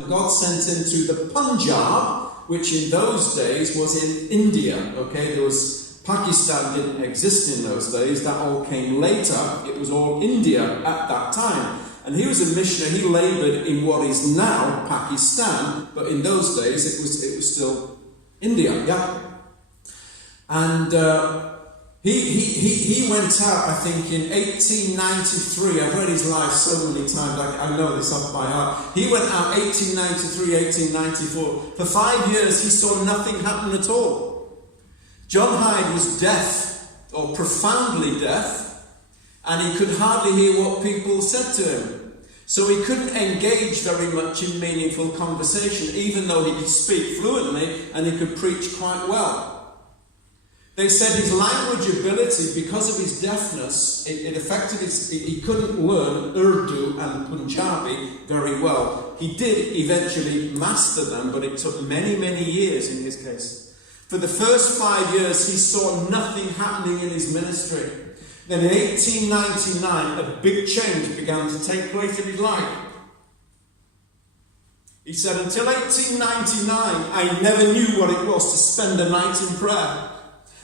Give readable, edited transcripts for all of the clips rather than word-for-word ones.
God sent him to the Punjab, which in those days was in India. Okay, Pakistan didn't exist in those days. That all came later. It was all India at that time. And he was a missionary. He laboured in what is now Pakistan, but in those days it was still India. Yeah. And he went out, I think, in 1893. I've read his life so many times. I know this off by heart. He went out 1893, 1894. For 5 years, he saw nothing happen at all. John Hyde was deaf, or profoundly deaf, and he could hardly hear what people said to him. So he couldn't engage very much in meaningful conversation, even though he could speak fluently and he could preach quite well. They said his language ability, because of his deafness, it affected he couldn't learn Urdu and Punjabi very well. He did eventually master them, but it took many, many years in his case. For the first 5 years, he saw nothing happening in his ministry. Then in 1899, a big change began to take place in his life. He said, until 1899, I never knew what it was to spend a night in prayer.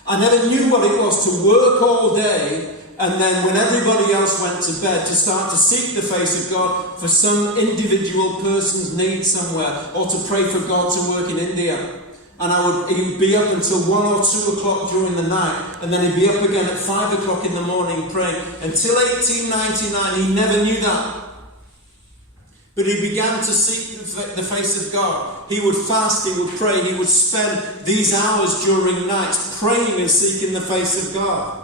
I never knew what it was to work all day, and then when everybody else went to bed, to start to seek the face of God for some individual person's need somewhere, or to pray for God to work in India. And he would be up until 1 or 2 o'clock during the night, and then he'd be up again at 5 o'clock in the morning praying. Until 1899, he never knew that. But he began to seek the face of God. He would fast, he would pray, he would spend these hours during nights praying and seeking the face of God.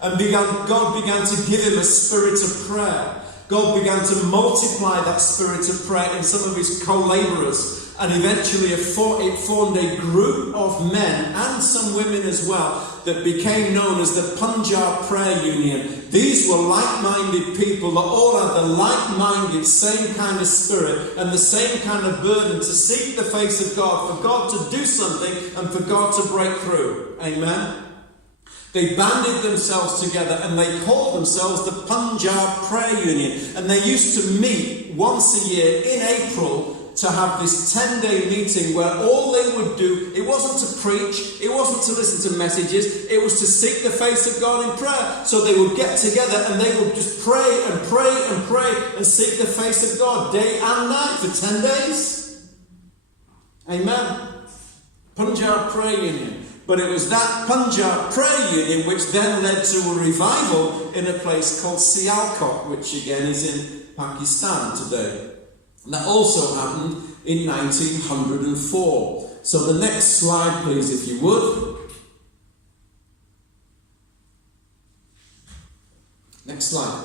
And God began to give him a spirit of prayer. God began to multiply that spirit of prayer in some of his co-labourers. And eventually it formed a group of men and some women as well that became known as the Punjab Prayer Union. These were like-minded people that all had the like-minded, same kind of spirit and the same kind of burden to seek the face of God, for God to do something and for God to break through. Amen? They banded themselves together and they called themselves the Punjab Prayer Union. And they used to meet once a year in April to have this 10-day meeting where all they would do, it wasn't to preach, it wasn't to listen to messages, it was to seek the face of God in prayer. So they would get together and they would just pray and pray and pray and seek the face of God day and night for 10 days. Amen. Punjab Prayer Union. But it was that Punjab Prayer Union which then led to a revival in a place called Sialkot, which again is in Pakistan today. And that also happened in 1904. So the next slide, please, if you would. Next slide.